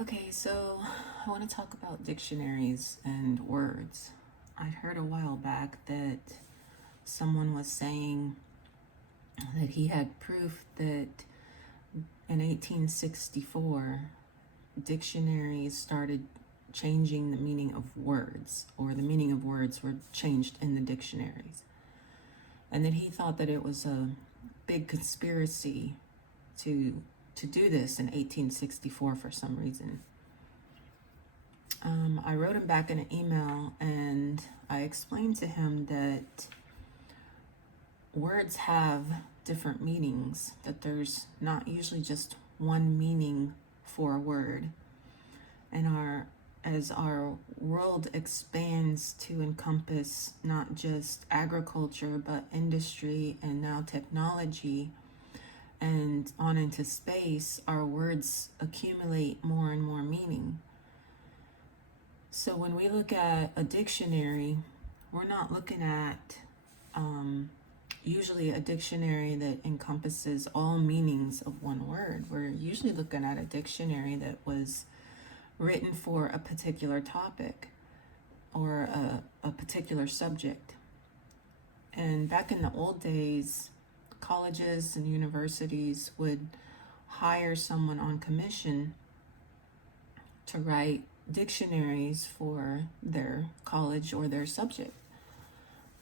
Okay, so I want to talk about dictionaries and words. I heard a while back that someone was saying that he had proof that in 1864 dictionaries started changing the meaning of words, or the meaning of words were changed in the dictionaries. And that he thought that it was a big conspiracy to to do this in 1864 for some reason. I wrote him back in an email and I explained to him that words have different meanings, that there's not usually just one meaning for a word. And as our world expands to encompass not just agriculture, but industry and now technology and on into space, our words accumulate more and more meaning. So when we look at a dictionary, we're not looking at usually a dictionary that encompasses all meanings of one word. We're usually looking at a dictionary that was written for a particular topic or a particular subject. And back in the old days, colleges and universities would hire someone on commission to write dictionaries for their college or their subject.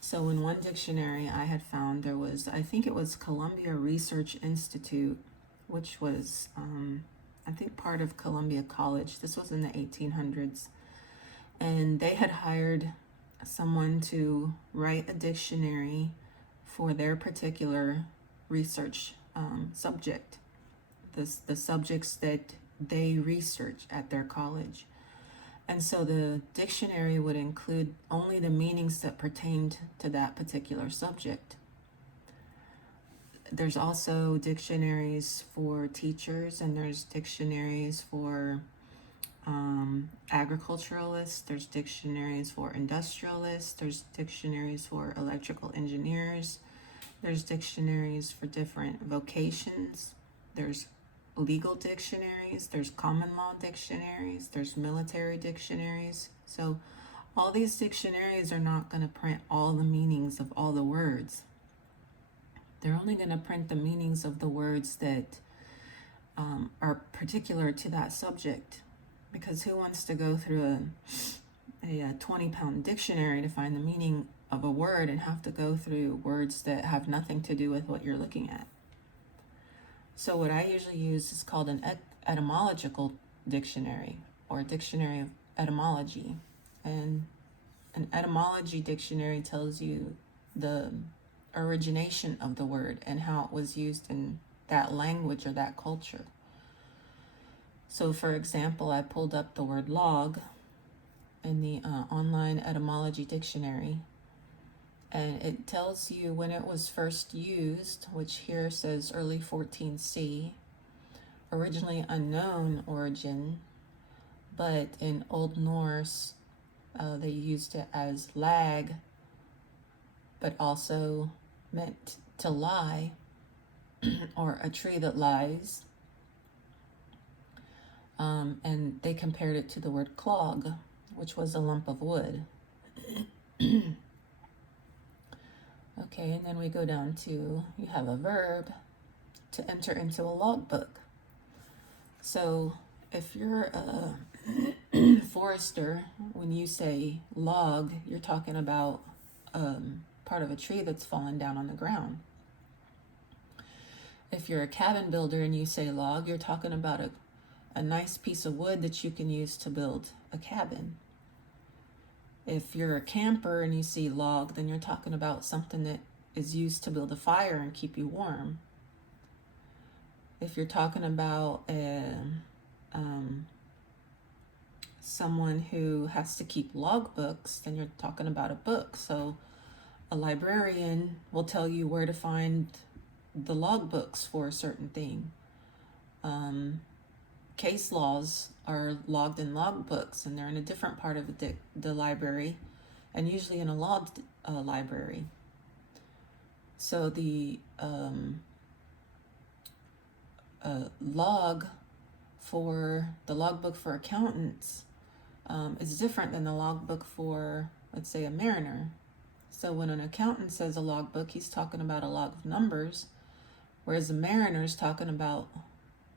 So in one dictionary I had found there was, I think it was Columbia Research Institute, which was, I think, part of Columbia College. This was in the 1800s. And they had hired someone to write a dictionary for their particular research subject, the subjects that they research at their college. And so the dictionary would include only the meanings that pertained to that particular subject. There's also dictionaries for teachers, and there's dictionaries for agriculturalists, there's dictionaries for industrialists, there's dictionaries for electrical engineers, there's dictionaries for different vocations, there's legal dictionaries, there's common law dictionaries, there's military dictionaries. So all these dictionaries are not going to print all the meanings of all the words. They're only going to print the meanings of the words that are particular to that subject. Because who wants to go through a 20-pound dictionary to find the meaning of a word and have to go through words that have nothing to do with what you're looking at? So what I usually use is called an etymological dictionary, or a dictionary of etymology. And an etymology dictionary tells you the origination of the word and how it was used in that language or that culture. So for example, I pulled up the word log in the online etymology dictionary, and it tells you when it was first used, which here says early 14C, originally unknown origin, but in Old Norse they used it as lag, but also meant to lie, or a tree that lies. And they compared it to the word clog, which was a lump of wood. Okay, and then we go down to, you have a verb, to enter into a logbook. So if you're a forester, when you say log, you're talking about part of a tree that's fallen down on the ground. If you're a cabin builder and you say log, you're talking about a nice piece of wood that you can use to build a cabin. If you're a camper and you see log, then you're talking about something that is used to build a fire and keep you warm. If you're talking about someone who has to keep log books, then you're talking about a book. So a librarian will tell you where to find the log books for a certain thing. Case laws are logged in log books, and they're in a different part of the library, and usually in a law library. So the log for the logbook for accountants is different than the logbook for, let's say, a mariner. So when an accountant says a logbook, he's talking about a log of numbers, whereas a mariner is talking about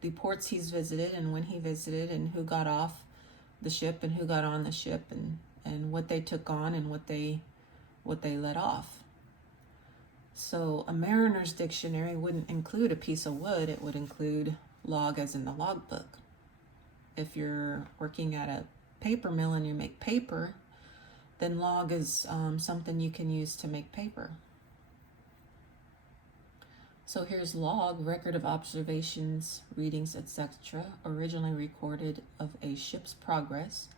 the ports he's visited and when he visited and who got off the ship and who got on the ship and what they took on and what they let off. So a mariner's dictionary wouldn't include a piece of wood, it would include log as in the logbook. If you're working at a paper mill and you make paper, then log is something you can use to make paper. So here's log, record of observations, readings, etc., originally recorded of a ship's progress.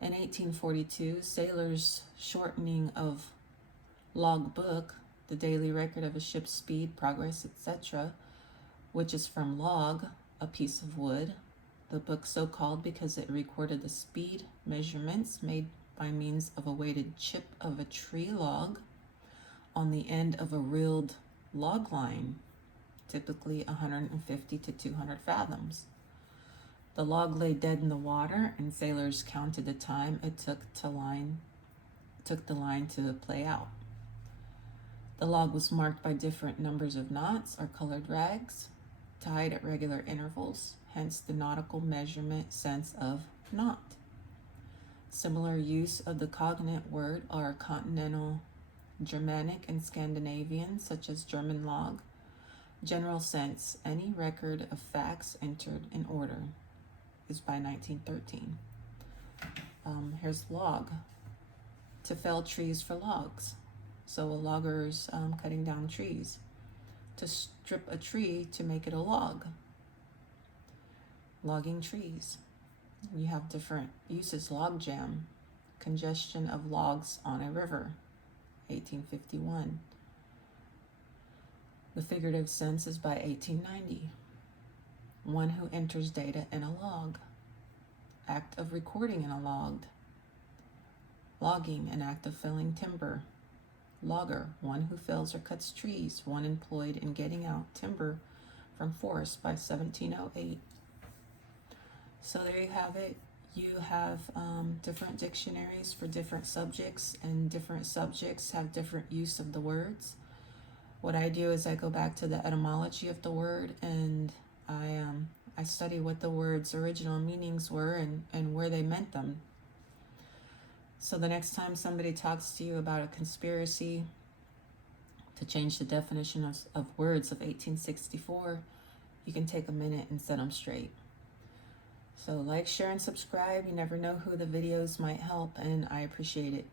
In 1842, sailors' shortening of logbook, the daily record of a ship's speed, progress, etc., which is from log, a piece of wood. The book so called because it recorded the speed measurements made by means of a weighted chip of a tree log on the end of a reeled log line, typically 150 to 200 fathoms. The log lay dead in the water, and sailors counted the time it took the line to play out. The log was marked by different numbers of knots or colored rags, tied at regular intervals, hence the nautical measurement sense of knot. Similar use of the cognate word are continental Germanic and Scandinavian, such as German log. General sense, any record of facts entered in order, is by 1913. Here's log, to fell trees for logs. So a logger's cutting down trees. To strip a tree to make it a log. Logging trees. You have different uses. Log jam, congestion of logs on a river, 1851. The figurative sense is by 1890. One who enters data in a log. Act of recording in a log. Logging, an act of felling timber. Logger, one who fells or cuts trees, one employed in getting out timber from forest by 1708. So there you have it. You have different dictionaries for different subjects, and different subjects have different use of the words. What I do is I go back to the etymology of the word, and I study what the word's original meanings were and where they meant them. So the next time somebody talks to you about a conspiracy to change the definition of words of 1864, you can take a minute and set them straight. So like, share, and subscribe. You never know who the videos might help, and I appreciate it.